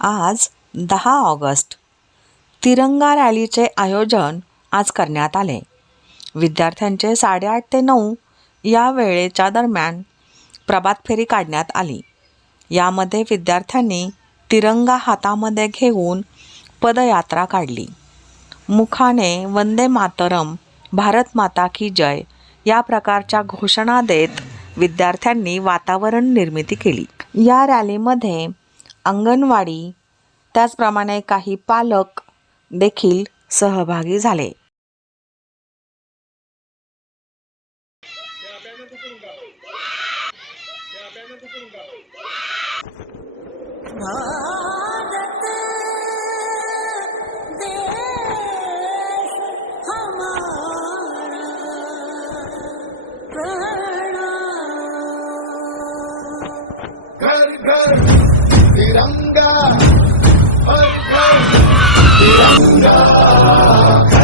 आज दहा ऑगस्ट. तिरंगा रॅलीचे आयोजन आज करण्यात आले. विद्यार्थ्यांचे साडेआठ ते नऊ या वेळेच्या दरम्यान प्रभात फेरी काढण्यात आली. यामध्ये विद्यार्थ्यांनी तिरंगा हातामध्ये घेऊन पदयात्रा काढली. मुखाने वंदे मातरम भारत माता की जय या प्रकारच्या घोषणा देत विद्यार्थ्यांनी वातावरण निर्मिती केली. या रॅलीमध्ये अंगणवाडी. त्याचप्रमाणे काही पालक देखील सहभागी झाले. घर घर. तिरंगा हर घर तिरंगा घर घर तिरंगा रथ घर तिरंगा